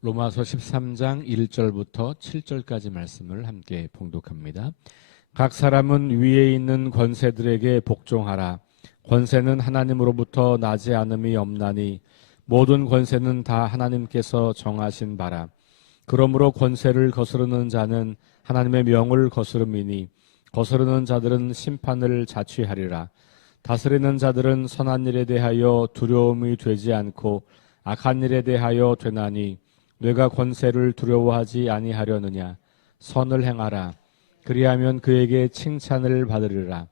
로마서 13장 1절부터 7절까지 말씀을 함께 봉독합니다. 각 사람은 위에 있는 권세들에게 복종하라. 권세는 하나님으로부터 나지 않음이 없나니 모든 권세는 다 하나님께서 정하신 바라. 그러므로 권세를 거스르는 자는 하나님의 명을 거스름이니 거스르는 자들은 심판을 자취하리라. 다스리는 자들은 선한 일에 대하여 두려움이 되지 않고 악한 일에 대하여 되나니 내가 권세를 두려워하지 아니하려느냐. 선을 행하라. 그리하면 그에게 칭찬을 받으리라.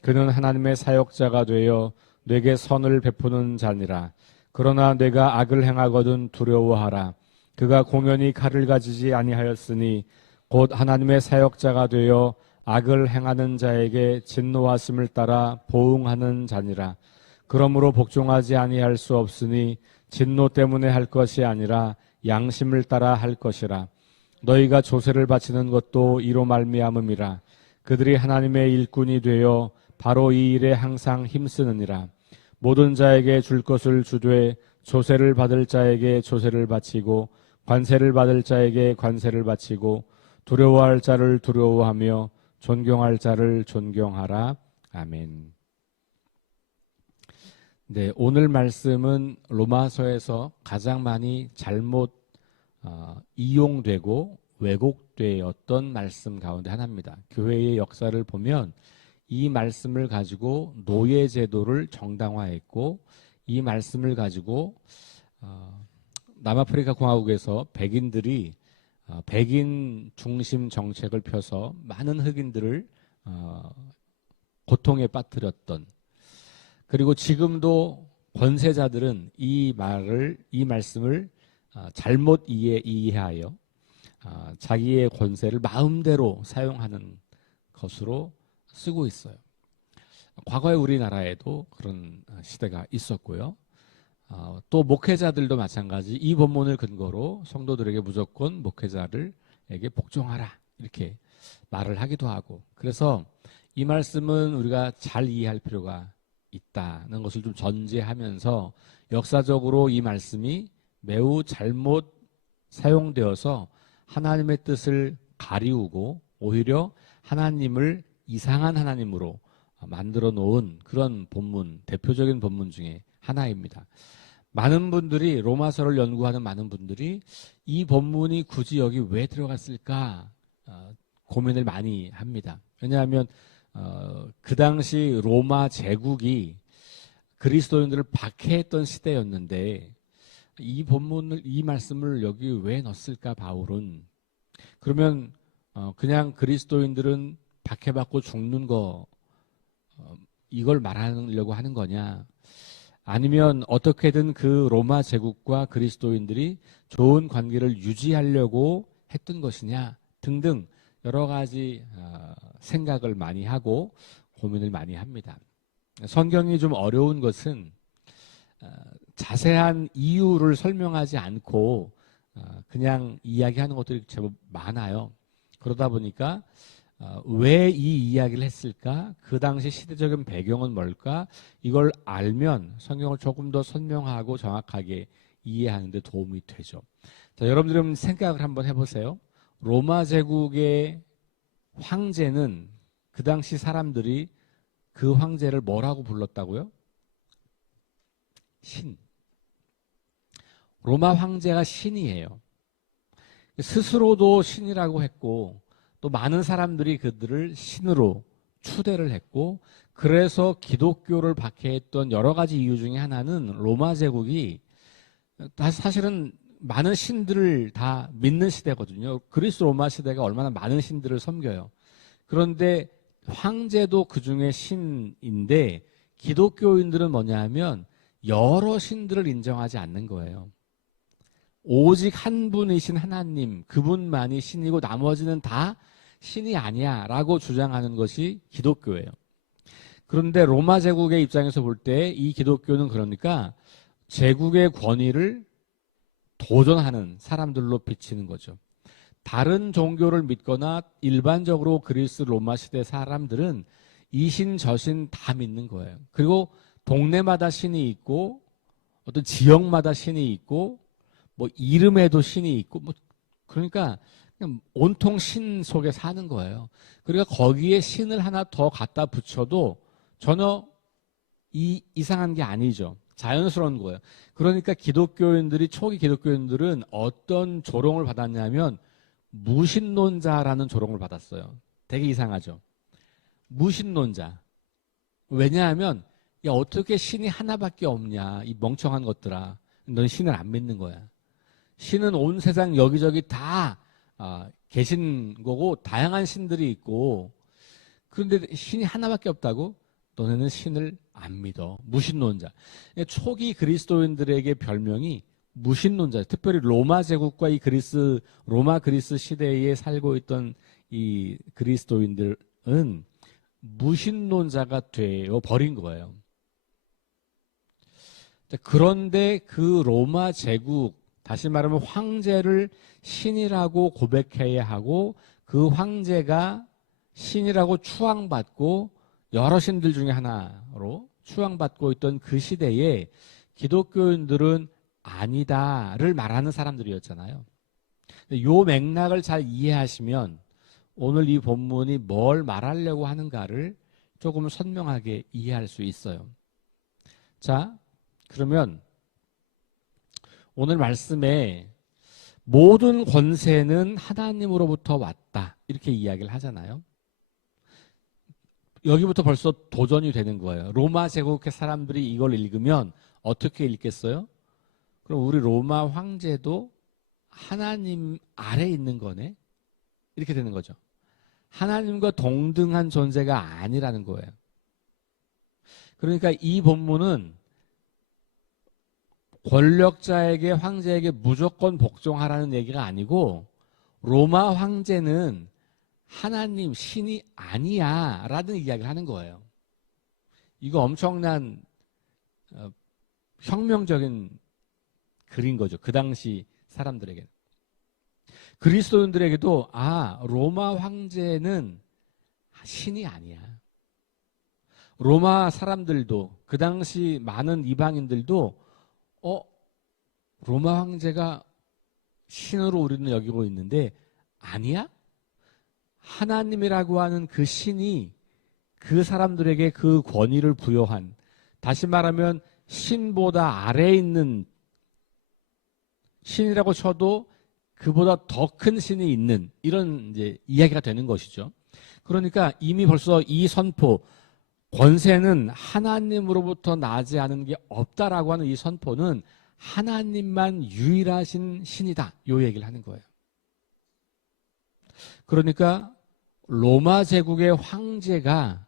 그는 하나님의 사역자가 되어 내게 선을 베푸는 자니라. 그러나 내가 악을 행하거든 두려워하라. 그가 공연히 칼을 가지지 아니하였으니 곧 하나님의 사역자가 되어 악을 행하는 자에게 진노하심을 따라 보응하는 자니라. 그러므로 복종하지 아니할 수 없으니 진노 때문에 할 것이 아니라 양심을 따라 할 것이라. 너희가 조세를 바치는 것도 이로 말미암음이라. 그들이 하나님의 일꾼이 되어 바로 이 일에 항상 힘쓰느니라. 모든 자에게 줄 것을 주되 조세를 받을 자에게 조세를 바치고 관세를 받을 자에게 관세를 바치고 두려워할 자를 두려워하며 존경할 자를 존경하라. 아멘. 네, 오늘 말씀은 로마서에서 가장 많이 잘못 이용되고 왜곡되었던 말씀 가운데 하나입니다. 교회의 역사를 보면 이 말씀을 가지고 노예 제도를 정당화했고 이 말씀을 가지고 남아프리카 공화국에서 백인들이 백인 중심 정책을 펴서 많은 흑인들을 고통에 빠뜨렸던, 그리고 지금도 권세자들은 이 말씀을 잘못 이해하여 자기의 권세를 마음대로 사용하는 것으로 쓰고 있어요. 과거에 우리나라에도 그런 시대가 있었고요. 또 목회자들도 마찬가지. 이 본문을 근거로 성도들에게 무조건 목회자들에게 복종하라 이렇게 말을 하기도 하고, 그래서 이 말씀은 우리가 잘 이해할 필요가 있다는 것을 좀 전제하면서 역사적으로 이 말씀이 매우 잘못 사용되어서 하나님의 뜻을 가리우고 오히려 하나님을 이상한 하나님으로 만들어 놓은 그런 본문, 대표적인 본문 중에 하나입니다. 많은 분들이, 로마서를 연구하는 많은 분들이 이 본문이 굳이 여기 왜 들어갔을까 고민을 많이 합니다. 왜냐하면 그 당시 로마 제국이 그리스도인들을 박해했던 시대였는데 이 말씀을 여기 왜 넣었을까 바울은? 그러면 그냥 그리스도인들은 박해받고 죽는 거 이걸 말하려고 하는 거냐? 아니면 어떻게든 그 로마 제국과 그리스도인들이 좋은 관계를 유지하려고 했던 것이냐 등등 여러 가지 생각을 많이 하고 고민을 많이 합니다. 성경이 좀 어려운 것은 자세한 이유를 설명하지 않고 그냥 이야기하는 것들이 제법 많아요. 그러다 보니까 왜 이 이야기를 했을까? 그 당시 시대적인 배경은 뭘까? 이걸 알면 성경을 조금 더 선명하고 정확하게 이해하는 데 도움이 되죠. 자, 여러분들은 생각을 한번 해보세요. 로마 제국의 황제는 그 당시 사람들이 그 황제를 뭐라고 불렀다고요? 신. 로마 황제가 신이에요. 스스로도 신이라고 했고 또 많은 사람들이 그들을 신으로 추대를 했고, 그래서 기독교를 박해했던 여러 가지 이유 중에 하나는 로마 제국이 사실은 많은 신들을 다 믿는 시대거든요. 그리스 로마 시대가 얼마나 많은 신들을 섬겨요. 그런데 황제도 그 중에 신인데 기독교인들은 뭐냐 하면 여러 신들을 인정하지 않는 거예요. 오직 한 분이신 하나님, 그분만이 신이고 나머지는 다 신이 아니야 라고 주장하는 것이 기독교예요. 그런데 로마 제국의 입장에서 볼 때 이 기독교는 그러니까 제국의 권위를 도전하는 사람들로 비치는 거죠. 다른 종교를 믿거나 일반적으로 그리스 로마 시대 사람들은 이 신 저 신 다 믿는 거예요. 그리고 동네마다 신이 있고 어떤 지역마다 신이 있고 뭐 이름에도 신이 있고 뭐 그러니까 그냥 온통 신 속에 사는 거예요. 그러니까 거기에 신을 하나 더 갖다 붙여도 전혀 이상한 게 아니죠. 자연스러운 거예요. 그러니까 기독교인들이 초기 기독교인들은 어떤 조롱을 받았냐면 무신론자라는 조롱을 받았어요. 되게 이상하죠. 무신론자. 왜냐하면 야, 어떻게 신이 하나밖에 없냐 이 멍청한 것들아. 넌 신을 안 믿는 거야. 신은 온 세상 여기저기 다 계신 거고 다양한 신들이 있고 그런데 신이 하나밖에 없다고? 너네는 신을 안 믿어. 무신론자. 초기 그리스도인들에게 별명이 무신론자. 특별히 로마 제국과 이 로마 그리스 시대에 살고 있던 이 그리스도인들은 무신론자가 되어 버린 거예요. 그런데 그 로마 제국, 다시 말하면 황제를 신이라고 고백해야 하고 그 황제가 신이라고 추앙받고 여러 신들 중에 하나로 추앙받고 있던 그 시대에 기독교인들은 아니다를 말하는 사람들이었잖아요. 이 맥락을 잘 이해하시면 오늘 이 본문이 뭘 말하려고 하는가를 조금 선명하게 이해할 수 있어요. 자, 그러면 오늘 말씀에 모든 권세는 하나님으로부터 왔다 이렇게 이야기를 하잖아요. 여기부터 벌써 도전이 되는 거예요. 로마 제국의 사람들이 이걸 읽으면 어떻게 읽겠어요? 그럼 우리 로마 황제도 하나님 아래에 있는 거네? 이렇게 되는 거죠. 하나님과 동등한 존재가 아니라는 거예요. 그러니까 이 본문은 권력자에게 황제에게 무조건 복종하라는 얘기가 아니고 로마 황제는 하나님 신이 아니야 라는 이야기를 하는 거예요. 이거 엄청난 혁명적인 글인 거죠. 그 당시 사람들에게. 그리스도인들에게도 로마 황제는 신이 아니야. 로마 사람들도 그 당시 많은 이방인들도 로마 황제가 신으로 우리는 여기고 있는데 아니야? 하나님이라고 하는 그 신이 그 사람들에게 그 권위를 부여한, 다시 말하면 신보다 아래에 있는, 신이라고 쳐도 그보다 더 큰 신이 있는 이런 이제 이야기가 되는 것이죠. 그러니까 이미 벌써 이 선포, 권세는 하나님으로부터 나지 않은 게 없다라고 하는 이 선포는 하나님만 유일하신 신이다. 요 얘기를 하는 거예요. 그러니까 로마 제국의 황제가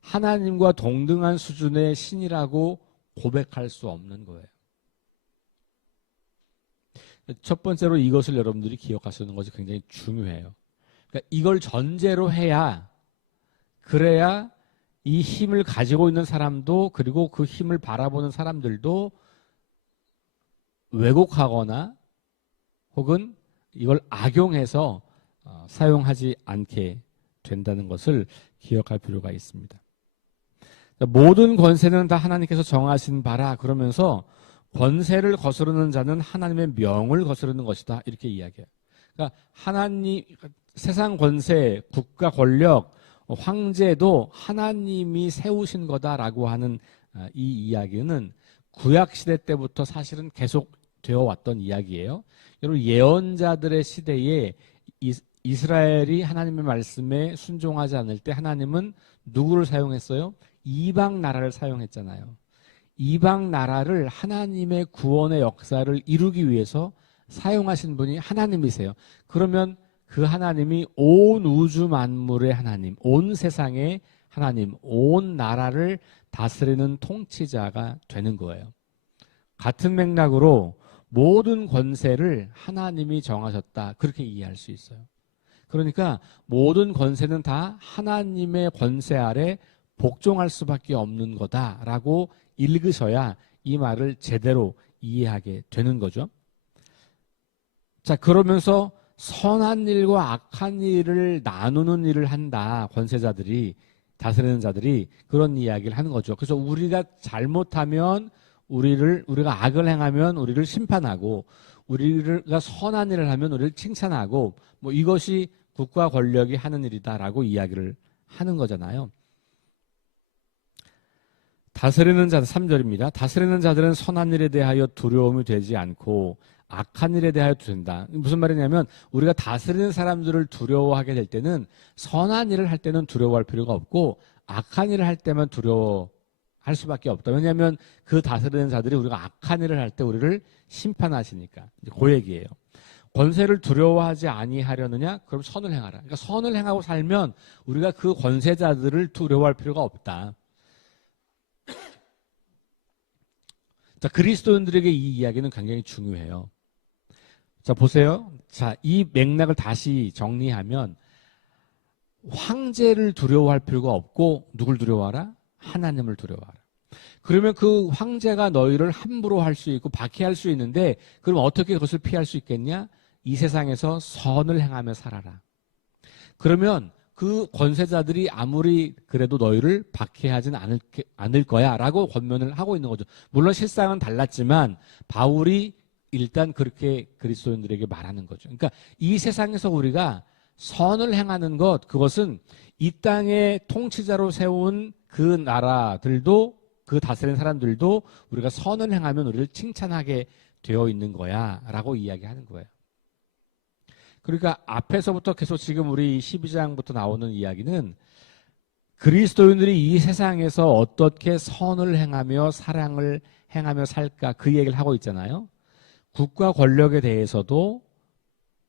하나님과 동등한 수준의 신이라고 고백할 수 없는 거예요. 첫 번째로 이것을 여러분들이 기억하시는 것이 굉장히 중요해요. 그러니까 이걸 전제로 해야, 그래야 이 힘을 가지고 있는 사람도 그리고 그 힘을 바라보는 사람들도 왜곡하거나 혹은 이걸 악용해서 사용하지 않게 된다는 것을 기억할 필요가 있습니다. 모든 권세는 다 하나님께서 정하신 바라 그러면서 권세를 거스르는 자는 하나님의 명을 거스르는 것이다 이렇게 이야기해요. 그러니까 세상 권세, 국가 권력, 황제도 하나님이 세우신 거다라고 하는 이 이야기는 구약시대 때부터 사실은 계속 되어 왔던 이야기예요. 여러분 예언자들의 시대에 이스라엘이 하나님의 말씀에 순종하지 않을 때 하나님은 누구를 사용했어요? 이방 나라를 사용했잖아요. 이방 나라를 하나님의 구원의 역사를 이루기 위해서 사용하신 분이 하나님이세요. 그러면 그 하나님이 온 우주 만물의 하나님, 온 세상의 하나님, 온 나라를 다스리는 통치자가 되는 거예요. 같은 맥락으로 모든 권세를 하나님이 정하셨다. 그렇게 이해할 수 있어요. 그러니까 모든 권세는 다 하나님의 권세 아래 복종할 수밖에 없는 거다라고 읽으셔야 이 말을 제대로 이해하게 되는 거죠. 자, 그러면서 선한 일과 악한 일을 나누는 일을 한다. 권세자들이, 다스리는 자들이 그런 이야기를 하는 거죠. 그래서 우리가 잘못하면 우리가 악을 행하면 우리를 심판하고 우리가 선한 일을 하면 우리를 칭찬하고 뭐 이것이 국가 권력이 하는 일이다라고 이야기를 하는 거잖아요. 다스리는 자들 3절입니다. 다스리는 자들은 선한 일에 대하여 두려움이 되지 않고 악한 일에 대하여 된다. 무슨 말이냐면 우리가 다스리는 사람들을 두려워하게 될 때는 선한 일을 할 때는 두려워할 필요가 없고 악한 일을 할 때만 두려워할 수밖에 없다. 왜냐하면 그 다스리는 자들이 우리가 악한 일을 할 때 우리를 심판하시니까. 그 얘기예요. 권세를 두려워하지 아니하려느냐? 그럼 선을 행하라. 그러니까 선을 행하고 살면 우리가 그 권세자들을 두려워할 필요가 없다. 자, 그리스도인들에게 이 이야기는 굉장히 중요해요. 자, 보세요. 자, 이 맥락을 다시 정리하면 황제를 두려워할 필요가 없고 누굴 두려워하라? 하나님을 두려워하라. 그러면 그 황제가 너희를 함부로 할 수 있고 박해할 수 있는데 그럼 어떻게 그것을 피할 수 있겠냐? 이 세상에서 선을 행하며 살아라. 그러면 그 권세자들이 아무리 그래도 너희를 박해하진 않을 거야 라고 권면을 하고 있는 거죠. 물론 실상은 달랐지만 바울이 일단 그렇게 그리스도인들에게 말하는 거죠. 그러니까 이 세상에서 우리가 선을 행하는 것, 그것은 이 땅의 통치자로 세운 그 나라들도 그 다스리는 사람들도 우리가 선을 행하면 우리를 칭찬하게 되어 있는 거야 라고 이야기하는 거예요. 그러니까 앞에서부터 계속 지금 우리 12장부터 나오는 이야기는 그리스도인들이 이 세상에서 어떻게 선을 행하며 사랑을 행하며 살까 그 얘기를 하고 있잖아요. 국가 권력에 대해서도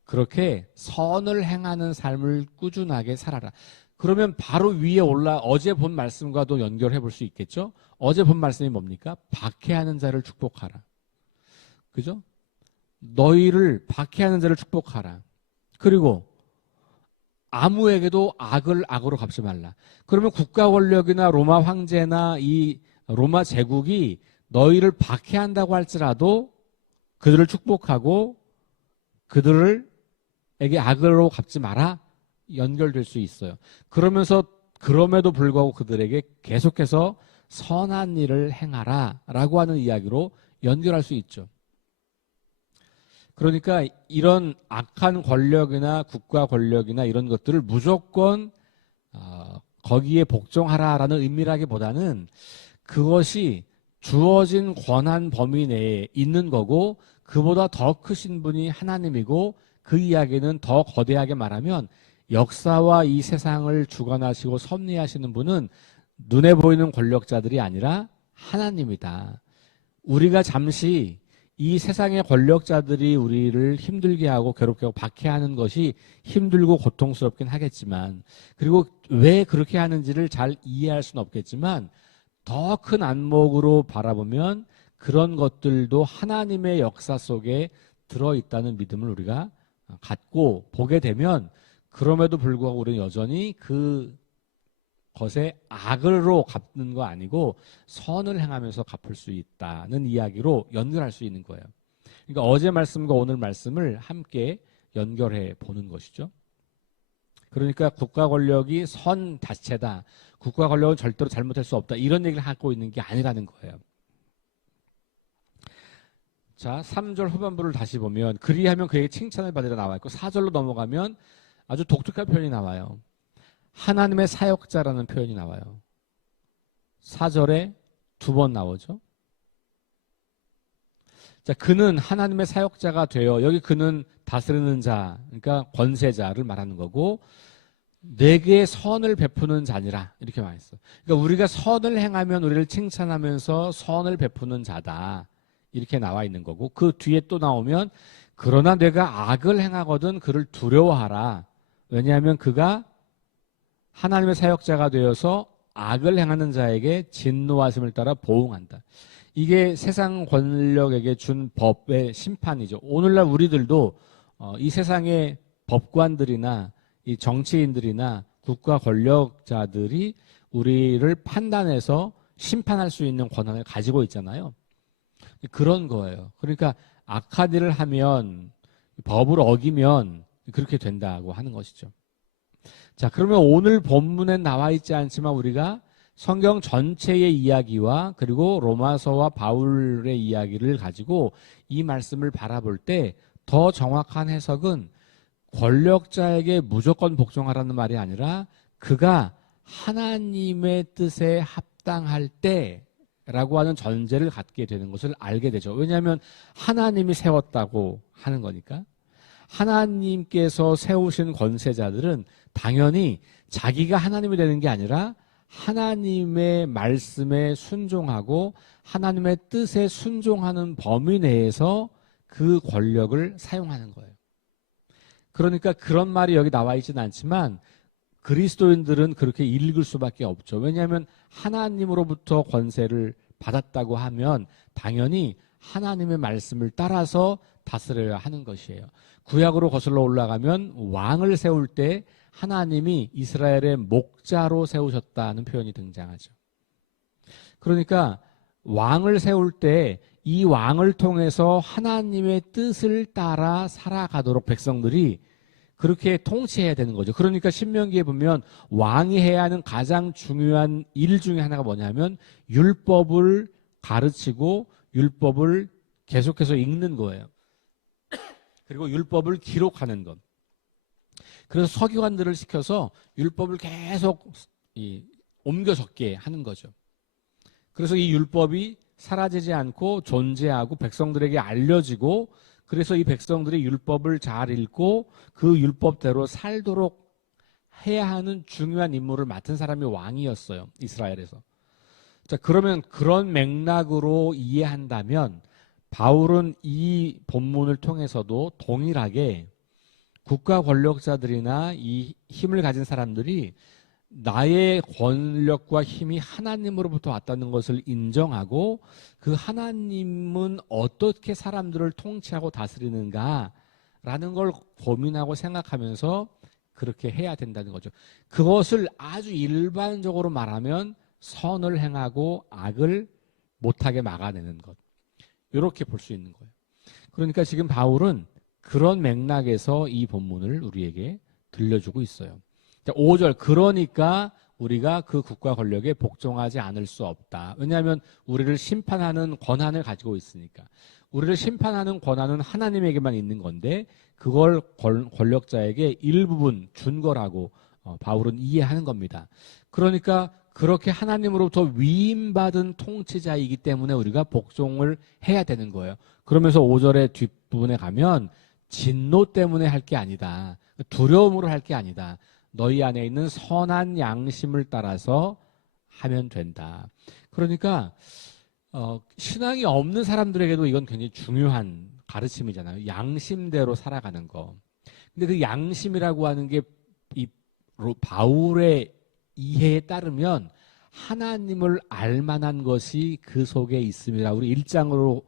그렇게 선을 행하는 삶을 꾸준하게 살아라. 그러면 바로 위에 어제 본 말씀과도 연결해 볼 수 있겠죠? 어제 본 말씀이 뭡니까? 박해하는 자를 축복하라. 그죠? 너희를 박해하는 자를 축복하라. 그리고 아무에게도 악을 악으로 갚지 말라. 그러면 국가 권력이나 로마 황제나 이 로마 제국이 너희를 박해한다고 할지라도 그들을 축복하고 그들에게 악으로 갚지 마라. 연결될 수 있어요. 그럼에도 불구하고 그들에게 계속해서 선한 일을 행하라 라고 하는 이야기로 연결할 수 있죠. 그러니까 이런 악한 권력이나 국가 권력이나 이런 것들을 무조건 거기에 복종하라라는 의미라기보다는 그것이 주어진 권한 범위 내에 있는 거고 그보다 더 크신 분이 하나님이고 그 이야기는 더 거대하게 말하면 역사와 이 세상을 주관하시고 섭리하시는 분은 눈에 보이는 권력자들이 아니라 하나님이다. 우리가 잠시 이 세상의 권력자들이 우리를 힘들게 하고 괴롭게 하고 박해하는 것이 힘들고 고통스럽긴 하겠지만 그리고 왜 그렇게 하는지를 잘 이해할 수는 없겠지만 더 큰 안목으로 바라보면 그런 것들도 하나님의 역사 속에 들어있다는 믿음을 우리가 갖고 보게 되면 그럼에도 불구하고 우리는 여전히 그 것에 악으로 갚는 거 아니고 선을 행하면서 갚을 수 있다는 이야기로 연결할 수 있는 거예요. 그러니까 어제 말씀과 오늘 말씀을 함께 연결해 보는 것이죠. 그러니까 국가 권력이 선 자체다. 국가 권력은 절대로 잘못할 수 없다. 이런 얘기를 하고 있는 게 아니라는 거예요. 자, 3절 후반부를 다시 보면 그리하면 그에게 칭찬을 받으라 나와 있고 4절로 넘어가면 아주 독특한 표현이 나와요. 하나님의 사역자라는 표현이 나와요. 4절에 2번 나오죠. 자, 그는 하나님의 사역자가 되어 여기 그는 다스리는 자, 그러니까 권세자를 말하는 거고 내게 선을 베푸는 자니라 이렇게 말했어. 그러니까 우리가 선을 행하면 우리를 칭찬하면서 선을 베푸는 자다 이렇게 나와 있는 거고 그 뒤에 또 나오면 그러나 내가 악을 행하거든 그를 두려워하라. 왜냐하면 그가 하나님의 사역자가 되어서 악을 행하는 자에게 진노하심을 따라 보응한다. 이게 세상 권력에게 준 법의 심판이죠. 오늘날 우리들도 이 세상의 법관들이나 이 정치인들이나 국가 권력자들이 우리를 판단해서 심판할 수 있는 권한을 가지고 있잖아요. 그런 거예요. 그러니까 악한 일을 하면 법을 어기면 그렇게 된다고 하는 것이죠. 자, 그러면 오늘 본문에 나와 있지 않지만 우리가 성경 전체의 이야기와 그리고 로마서와 바울의 이야기를 가지고 이 말씀을 바라볼 때 더 정확한 해석은 권력자에게 무조건 복종하라는 말이 아니라 그가 하나님의 뜻에 합당할 때라고 하는 전제를 갖게 되는 것을 알게 되죠. 왜냐하면 하나님이 세웠다고 하는 거니까. 하나님께서 세우신 권세자들은 당연히 자기가 하나님이 되는 게 아니라 하나님의 말씀에 순종하고 하나님의 뜻에 순종하는 범위 내에서 그 권력을 사용하는 거예요. 그러니까 그런 말이 여기 나와 있지는 않지만 그리스도인들은 그렇게 읽을 수밖에 없죠. 왜냐하면 하나님으로부터 권세를 받았다고 하면 당연히 하나님의 말씀을 따라서 다스려야 하는 것이에요. 구약으로 거슬러 올라가면 왕을 세울 때 하나님이 이스라엘의 목자로 세우셨다는 표현이 등장하죠. 그러니까 왕을 세울 때 이 왕을 통해서 하나님의 뜻을 따라 살아가도록 백성들이 그렇게 통치해야 되는 거죠. 그러니까 신명기에 보면 왕이 해야 하는 가장 중요한 일 중에 하나가 뭐냐면 율법을 가르치고 율법을 계속해서 읽는 거예요. 그리고 율법을 기록하는 것. 그래서 서기관들을 시켜서 율법을 계속 옮겨 적게 하는 거죠. 그래서 이 율법이 사라지지 않고 존재하고 백성들에게 알려지고 그래서 이 백성들이 율법을 잘 읽고 그 율법대로 살도록 해야 하는 중요한 임무를 맡은 사람이 왕이었어요. 이스라엘에서. 자, 그러면 그런 맥락으로 이해한다면 바울은 이 본문을 통해서도 동일하게 국가 권력자들이나 이 힘을 가진 사람들이 나의 권력과 힘이 하나님으로부터 왔다는 것을 인정하고 그 하나님은 어떻게 사람들을 통치하고 다스리는가라는 걸 고민하고 생각하면서 그렇게 해야 된다는 거죠. 그것을 아주 일반적으로 말하면 선을 행하고 악을 못하게 막아내는 것. 이렇게 볼 수 있는 거예요. 그러니까 지금 바울은 그런 맥락에서 이 본문을 우리에게 들려주고 있어요. 5절, 그러니까 우리가 그 국가 권력에 복종하지 않을 수 없다. 왜냐하면 우리를 심판하는 권한을 가지고 있으니까. 우리를 심판하는 권한은 하나님에게만 있는 건데 그걸 권력자에게 일부분 준 거라고 바울은 이해하는 겁니다. 그러니까 그렇게 하나님으로부터 위임받은 통치자이기 때문에 우리가 복종을 해야 되는 거예요. 그러면서 5절의 뒷부분에 가면 진노 때문에 할 게 아니다. 두려움으로 할 게 아니다. 너희 안에 있는 선한 양심을 따라서 하면 된다. 그러니까 신앙이 없는 사람들에게도 이건 굉장히 중요한 가르침이잖아요. 양심대로 살아가는 거. 근데 그 양심이라고 하는 게 이 바울의 이해에 따르면 하나님을 알만한 것이 그 속에 있습니다. 우리 1장으로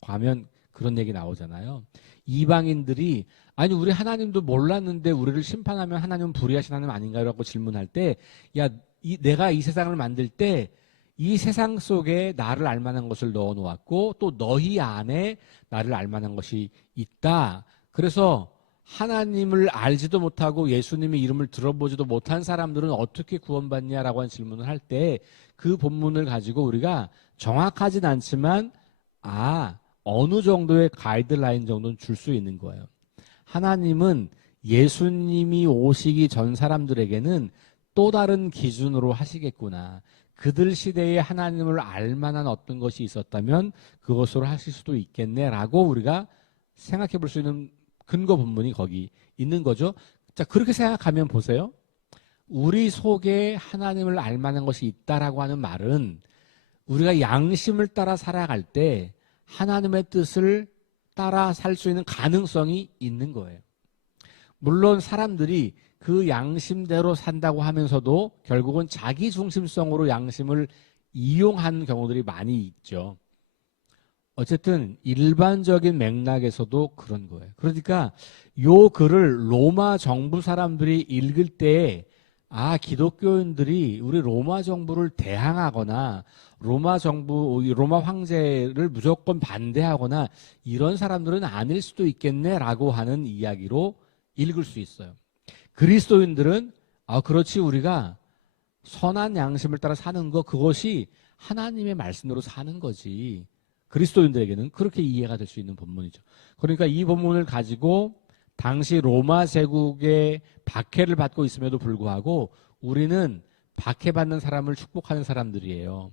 가면 그런 얘기 나오잖아요. 이방인들이 아니 우리 하나님도 몰랐는데 우리를 심판하면 하나님은 불의하신 하나님 아닌가요? 라고 질문할 때 야, 내가 이 세상을 만들 때 이 세상 속에 나를 알만한 것을 넣어놓았고 또 너희 안에 나를 알만한 것이 있다. 그래서 하나님을 알지도 못하고 예수님의 이름을 들어보지도 못한 사람들은 어떻게 구원받냐라고 하는 질문을 할 때 그 본문을 가지고 우리가 정확하진 않지만 어느 정도의 가이드라인 정도는 줄 수 있는 거예요. 하나님은 예수님이 오시기 전 사람들에게는 또 다른 기준으로 하시겠구나. 그들 시대에 하나님을 알만한 어떤 것이 있었다면 그것으로 하실 수도 있겠네라고 우리가 생각해 볼 수 있는 근거 본문이 거기 있는 거죠. 자, 그렇게 생각하면 보세요. 우리 속에 하나님을 알만한 것이 있다라고 하는 말은 우리가 양심을 따라 살아갈 때 하나님의 뜻을 따라 살 수 있는 가능성이 있는 거예요. 물론 사람들이 그 양심대로 산다고 하면서도 결국은 자기 중심성으로 양심을 이용하는 경우들이 많이 있죠. 어쨌든 일반적인 맥락에서도 그런 거예요. 그러니까 요 글을 로마 정부 사람들이 읽을 때 기독교인들이 우리 로마 정부를 대항하거나 로마 정부, 로마 황제를 무조건 반대하거나 이런 사람들은 아닐 수도 있겠네라고 하는 이야기로 읽을 수 있어요. 그리스도인들은 그렇지 우리가 선한 양심을 따라 사는 거, 그것이 하나님의 말씀으로 사는 거지. 그리스도인들에게는 그렇게 이해가 될 수 있는 본문이죠. 그러니까 이 본문을 가지고 당시 로마 제국의 박해를 받고 있음에도 불구하고 우리는 박해받는 사람을 축복하는 사람들이에요.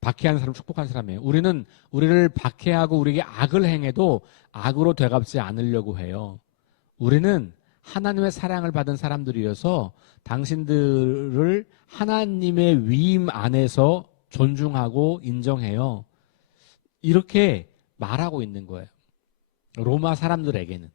박해하는 사람 축복하는 사람이에요. 우리는 우리를 박해하고 우리에게 악을 행해도 악으로 되갚지 않으려고 해요. 우리는 하나님의 사랑을 받은 사람들이어서 당신들을 하나님의 위임 안에서 존중하고 인정해요. 이렇게 말하고 있는 거예요. 로마 사람들에게는.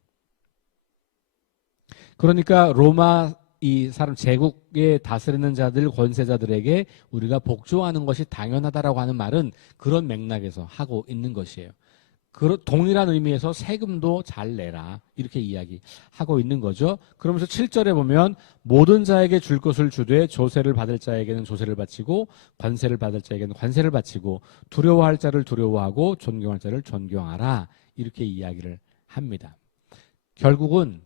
그러니까 로마 이 사람 제국에 다스리는 자들, 권세자들에게 우리가 복종하는 것이 당연하다라고 하는 말은 그런 맥락에서 하고 있는 것이에요. 동일한 의미에서 세금도 잘 내라, 이렇게 이야기하고 있는 거죠. 그러면서 7절에 보면 모든 자에게 줄 것을 주되 조세를 받을 자에게는 조세를 바치고 관세를 받을 자에게는 관세를 바치고 두려워할 자를 두려워하고 존경할 자를 존경하라, 이렇게 이야기를 합니다. 결국은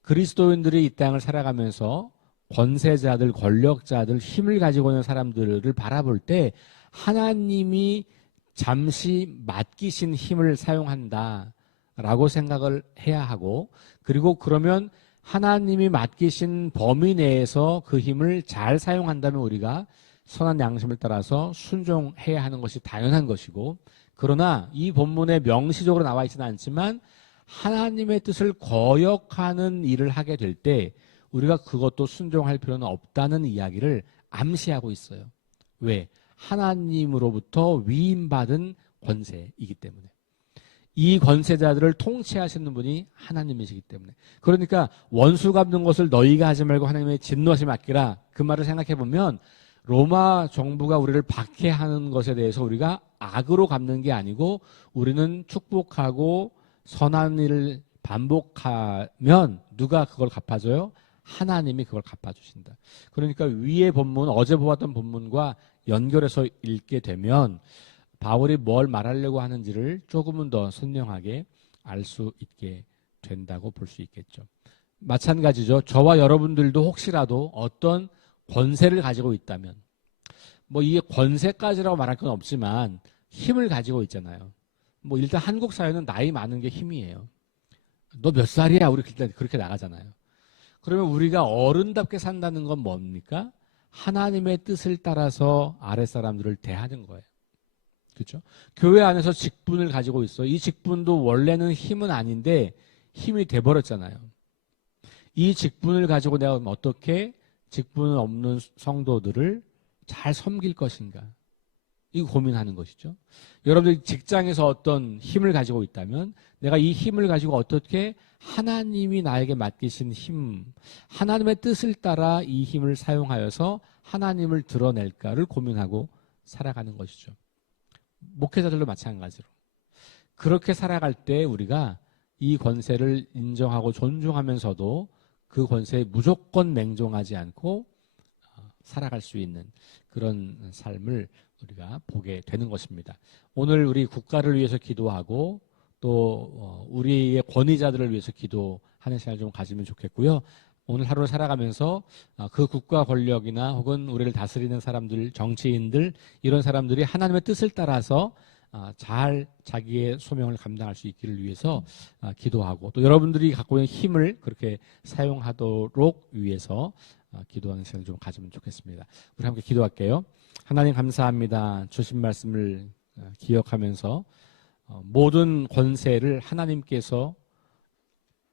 그리스도인들이 이 땅을 살아가면서 권세자들, 권력자들, 힘을 가지고 있는 사람들을 바라볼 때 하나님이 잠시 맡기신 힘을 사용한다라고 생각을 해야 하고, 그리고 그러면 하나님이 맡기신 범위 내에서 그 힘을 잘 사용한다면 우리가 선한 양심을 따라서 순종해야 하는 것이 당연한 것이고, 그러나 이 본문에 명시적으로 나와 있지는 않지만 하나님의 뜻을 거역하는 일을 하게 될 때 우리가 그것도 순종할 필요는 없다는 이야기를 암시하고 있어요. 왜? 하나님으로부터 위임받은 권세이기 때문에. 이 권세자들을 통치하시는 분이 하나님이시기 때문에. 그러니까 원수 갚는 것을 너희가 하지 말고 하나님의 진노하심 맡기라, 그 말을 생각해 보면 로마 정부가 우리를 박해하는 것에 대해서 우리가 악으로 갚는 게 아니고 우리는 축복하고 선한 일을 반복하면 누가 그걸 갚아줘요? 하나님이 그걸 갚아주신다. 그러니까 위의 본문, 어제 보았던 본문과 연결해서 읽게 되면 바울이 뭘 말하려고 하는지를 조금은 더 선명하게 알 수 있게 된다고 볼 수 있겠죠. 마찬가지죠. 저와 여러분들도 혹시라도 어떤 권세를 가지고 있다면, 뭐 이게 권세까지라고 말할 건 없지만 힘을 가지고 있잖아요. 뭐 일단 한국 사회는 나이 많은 게 힘이에요. 너 몇 살이야? 우리 그렇게 나가잖아요. 그러면 우리가 어른답게 산다는 건 뭡니까? 하나님의 뜻을 따라서 아랫사람들을 대하는 거예요. 그렇죠? 교회 안에서 직분을 가지고 있어. 이 직분도 원래는 힘은 아닌데 힘이 돼버렸잖아요. 이 직분을 가지고 내가 어떻게 직분 없는 성도들을 잘 섬길 것인가? 이거 고민하는 것이죠. 여러분들 직장에서 어떤 힘을 가지고 있다면 내가 이 힘을 가지고 어떻게 하나님이 나에게 맡기신 힘, 하나님의 뜻을 따라 이 힘을 사용하여서 하나님을 드러낼까를 고민하고 살아가는 것이죠. 목회자들도 마찬가지로. 그렇게 살아갈 때 우리가 이 권세를 인정하고 존중하면서도 그 권세에 무조건 맹종하지 않고 살아갈 수 있는 그런 삶을 우리가 보게 되는 것입니다. 오늘 우리 국가를 위해서 기도하고 또 우리의 권위자들을 위해서 기도하는 시간을 좀 가지면 좋겠고요. 오늘 하루를 살아가면서 그 국가 권력이나 혹은 우리를 다스리는 사람들, 정치인들, 이런 사람들이 하나님의 뜻을 따라서 잘 자기의 소명을 감당할 수 있기를 위해서 기도하고, 또 여러분들이 갖고 있는 힘을 그렇게 사용하도록 위해서 기도하는 시간을 좀 가지면 좋겠습니다. 우리 함께 기도할게요. 하나님 감사합니다. 주신 말씀을 기억하면서 모든 권세를 하나님께서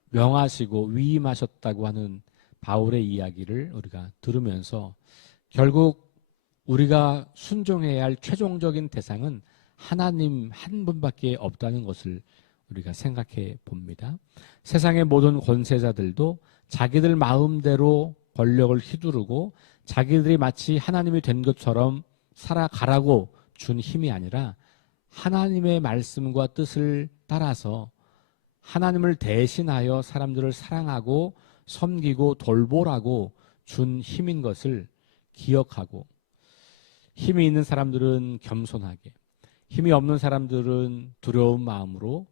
명하시고 위임하셨다고 하는 바울의 이야기를 우리가 들으면서 결국 우리가 순종해야 할 최종적인 대상은 하나님 한 분밖에 없다는 것을 우리가 생각해 봅니다. 세상의 모든 권세자들도 자기들 마음대로 권력을 휘두르고 자기들이 마치 하나님이 된 것처럼 살아가라고 준 힘이 아니라 하나님의 말씀과 뜻을 따라서 하나님을 대신하여 사람들을 사랑하고 섬기고 돌보라고 준 힘인 것을 기억하고, 힘이 있는 사람들은 겸손하게, 힘이 없는 사람들은 두려운 마음으로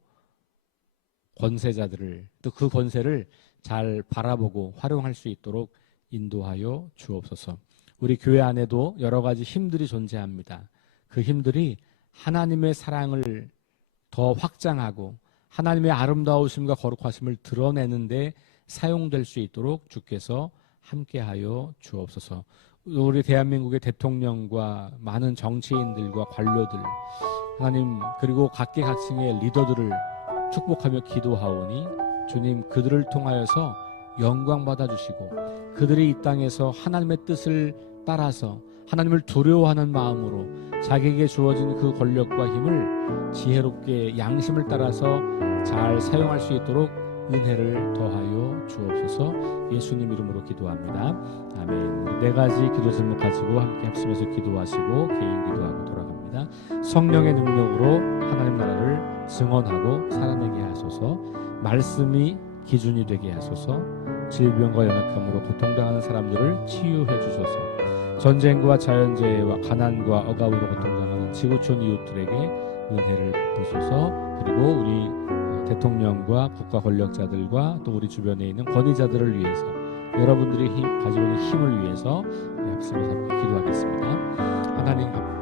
권세자들을, 또 그 권세를 잘 바라보고 활용할 수 있도록 인도하여 주옵소서. 우리 교회 안에도 여러 가지 힘들이 존재합니다. 그 힘들이 하나님의 사랑을 더 확장하고 하나님의 아름다우심과 거룩하심을 드러내는데 사용될 수 있도록 주께서 함께하여 주옵소서. 우리 대한민국의 대통령과 많은 정치인들과 관료들, 하나님 그리고 각계각층의 리더들을 축복하며 기도하오니 주님 그들을 통하여서 영광 받아주시고 그들이 이 땅에서 하나님의 뜻을 따라서 하나님을 두려워하는 마음으로 자기에게 주어진 그 권력과 힘을 지혜롭게 양심을 따라서 잘 사용할 수 있도록 은혜를 더하여 주옵소서. 예수님 이름으로 기도합니다. 아멘. 우리 네 가지 기도 제목 가지고 함께 합심해서 기도하시고 개인 기도하고 돌아갑니다. 성령의 능력으로 하나님 나라를 증언하고 살아내게 하소서. 말씀이 기준이 되게 하소서. 질병과 연약함으로 고통당하는 사람들을 치유해 주소서. 전쟁과 자연재해와 가난과 억압으로 고통당하는 지구촌 이웃들에게 은혜를 베푸소서. 그리고 우리 대통령과 국가 권력자들과 또 우리 주변에 있는 권위자들을 위해서 여러분들이 가지고 있는 힘을 위해서 합심해서 함께 기도하겠습니다. 하나님